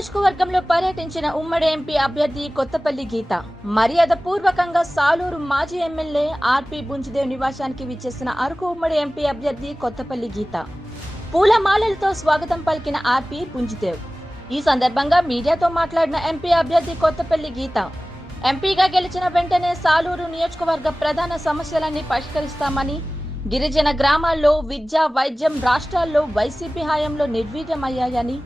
నియోజకవర్గంలో పర్యటించిన ఉమ్మడి ఎంపీ అభ్యర్థి కొత్తపల్లి గీత మర్యాద పూర్వకంగా సాలూరు మాజీ ఎమ్మెల్యే ఆర్పి బుంజిదేవ్ నివాసానికి విచ్చేసిన అరకు ఉమ్మడి ఎంపీ అభ్యర్థి కొత్తపల్లి గీత పూలమాలలతో స్వాగతం పలికిన ఆర్పి బుంజిదేవ్ ఈ సందర్భంగా మీడియాతో మాట్లాడిన ఎంపీ అభ్యర్థి కొత్తపల్లి గీత ఎంపీగా గెలిచిన వెంటనే సాలూరు నియోజకవర్గ ప్రధాన సమస్యలన్నీ పరిష్కరిస్తామని గిరిజన గ్రామాల్లో విద్య వైద్యం రాష్ట్రాల్లో వైసీపీ హయాంలో నిర్వీర్యమయ్యాయని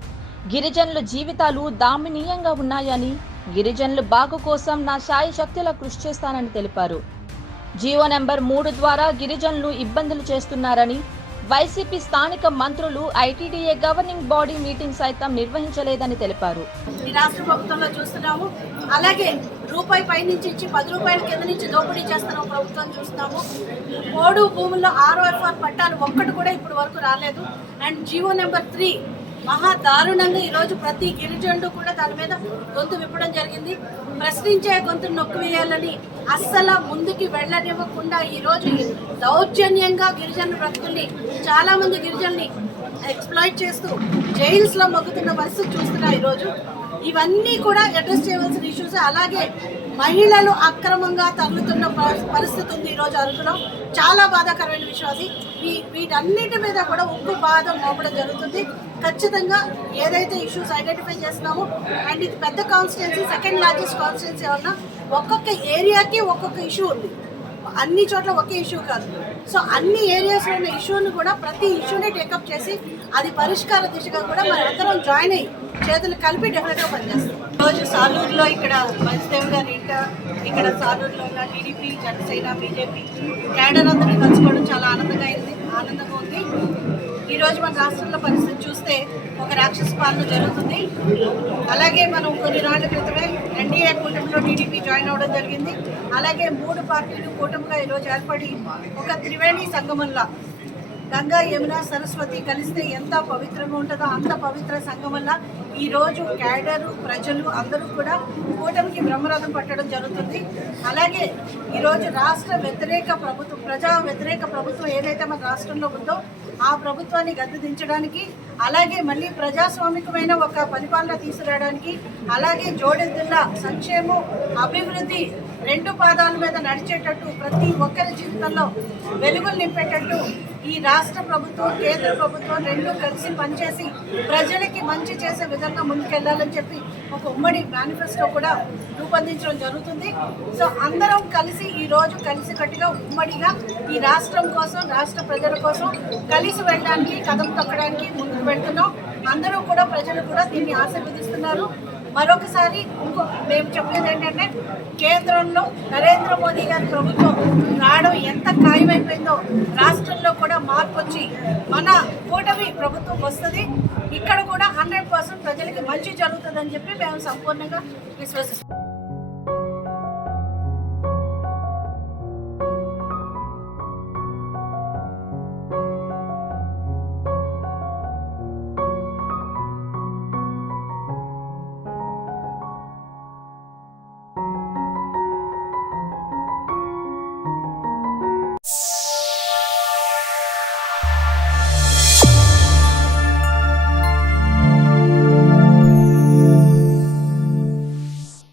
గిరిజనుల జీవితాలు దామినీయంగా ఉన్నాయని గిరిజనుల బాగు కోసం నా శాయ శక్తుల కృషి చేస్తానని తెలిపారు. జీవో నెంబర్ 3 ద్వారా గిరిజనులు ఇబ్బందులు చేస్తున్నారని వైసీపీ స్థానిక మంత్రులు ఐటీడీఏ గవర్నింగ్ బాడీ మీటింగ్ సైతం నిర్వహించలేదని తెలిపారు. ఈ రాష్ట్ర ప్రభుత్వంలో చూస్తున్నాము. అలాగే రూపాయి పై నుంచి ఇచ్చి 10 రూపాయల కింద నుంచి దోపిడీ చేస్తున్న ప్రభుత్వం చూస్తున్నాము. పోడు భూముల్లో ROFR పట్టాలు ఒక్కటి కూడా ఇప్పటి వరకు రాలేదు. అండ్ జీవో నెంబర్ 3 మహా దారుణంగా ఈరోజు ప్రతి గిరిజనుడు కూడా దాని మీద గొంతు విప్పడం జరిగింది. ప్రశ్నించే గొంతు నొక్కి వేయాలని అస్సలు ముందుకి వెళ్ళనివ్వకుండా ఈరోజు దౌర్జన్యంగా గిరిజనుల బ్రతుకుల్ని చాలా మంది గిరిజనుల్ని ఎక్స్ప్లాయిట్ చేస్తూ జైల్స్లో మొగ్గుతున్న పరిస్థితి చూస్తున్నా. ఈరోజు ఇవన్నీ కూడా అడ్రస్ చేయవలసిన ఇష్యూస్. అలాగే మహిళలు అక్రమంగా తగులుతున్న పరిస్థితి ఉంది ఈరోజు అరకులో. చాలా బాధాకరమైన విషయం అది. వీటన్నిటి మీద కూడా ఉక్కు బాధ మోపడం జరుగుతుంది. ఖచ్చితంగా ఏదైతే ఇష్యూస్ ఐడెంటిఫై చేస్తున్నామో అండ్ ఇది పెద్ద కాన్స్టిట్యున్సీ, సెకండ్ లార్జెస్ట్ కాన్స్టిట్యున్సీ వల్ల ఒక్కొక్క ఏరియాకి ఒక్కొక్క ఇష్యూ ఉంది. అన్ని చోట్ల ఒకే ఇష్యూ కాదు. సో అన్ని ఏరియాస్లో ఉన్న ఇష్యూని కూడా ప్రతి ఇష్యూని టేకప్ చేసి అది పరిష్కార దిశగా కూడా మనం అందరం జాయిన్ అయ్యి చేతులు కలిపి డెఫినెట్గా పనిచేస్తాం. రోజు సాలూరులో ఇక్కడ బుంజిదేవ్ గారి ఇంట, ఇక్కడ సాలూరులో ఉన్న టీడీపీ, జనసేన, బీజేపీ క్యాడర్ అందరినీ కలుసుకోవడం చాలా ఆనందంగా ఉంది. ఈరోజు మన రాష్ట్రంలో పరిస్థితి చూస్తే ఒక రాక్షస పాలన జరుగుతుంది. అలాగే మనం కొన్ని రోజుల క్రితమే ఎన్డీఏ కూటమిలో టీడీపీ జాయిన్ అవ్వడం జరిగింది. అలాగే 3 పార్టీలు కూటమిగా ఈరోజు ఏర్పడి ఒక త్రివేణి సంగమంలా గంగా, యమున, సరస్వతి కలిస్తే ఎంత పవిత్రంగా ఉంటుందో అంత పవిత్ర సంగమంలా ఈరోజు క్యాడరు, ప్రజలు అందరూ కూడా కూటమికి బ్రహ్మరథం పట్టడం జరుగుతుంది. అలాగే ఈరోజు రాష్ట్ర వ్యతిరేక ప్రభుత్వం, ప్రజా వ్యతిరేక ప్రభుత్వం ఏదైతే మన రాష్ట్రంలో ఉందో ఆ ప్రభుత్వాన్ని గద్దె దించడానికి, అలాగే మళ్ళీ ప్రజాస్వామికమైన ఒక పరిపాలన తీసుకురావడానికి, అలాగే జోడెద్దుల సంక్షేమం, అభివృద్ధి 2 పాదాల మీద నడిచేటట్టు ప్రతి ఒక్కరి జీవితంలో వెలుగులు నింపేటట్టు ఈ రాష్ట్ర ప్రభుత్వం, కేంద్ర ప్రభుత్వం 2 కలిసి పనిచేసి ప్రజలకి మంచి చేసే విధంగా ముందుకెళ్లాలని చెప్పి ఒక ఉమ్మడి మేనిఫెస్టో కూడా రూపొందించడం జరుగుతుంది. సో అందరం కలిసి ఈరోజు కలిసికట్టుగా ఉమ్మడిగా ఈ రాష్ట్రం కోసం, రాష్ట్ర ప్రజల కోసం కలిసి వెళ్ళడానికి, కదం తొక్కడానికి ముందుకు వెళ్తున్నాం. అందరూ కూడా, ప్రజలు కూడా దీన్ని ఆశీర్వదిస్తున్నారు. మరొకసారి మేము చెప్పేది ఏంటంటే కేంద్రంలో నరేంద్ర మోదీ గారి ప్రభుత్వం రావడం ఎంత ఖాయమైపోయిందో రాష్ట్రంలో కూడా మార్పు వచ్చి మన కూటమి ప్రభుత్వం వస్తుంది. ఇక్కడ కూడా 100% ప్రజలకి మంచి జరుగుతుందని చెప్పి మేము సంపూర్ణంగా విశ్వసిస్తాం.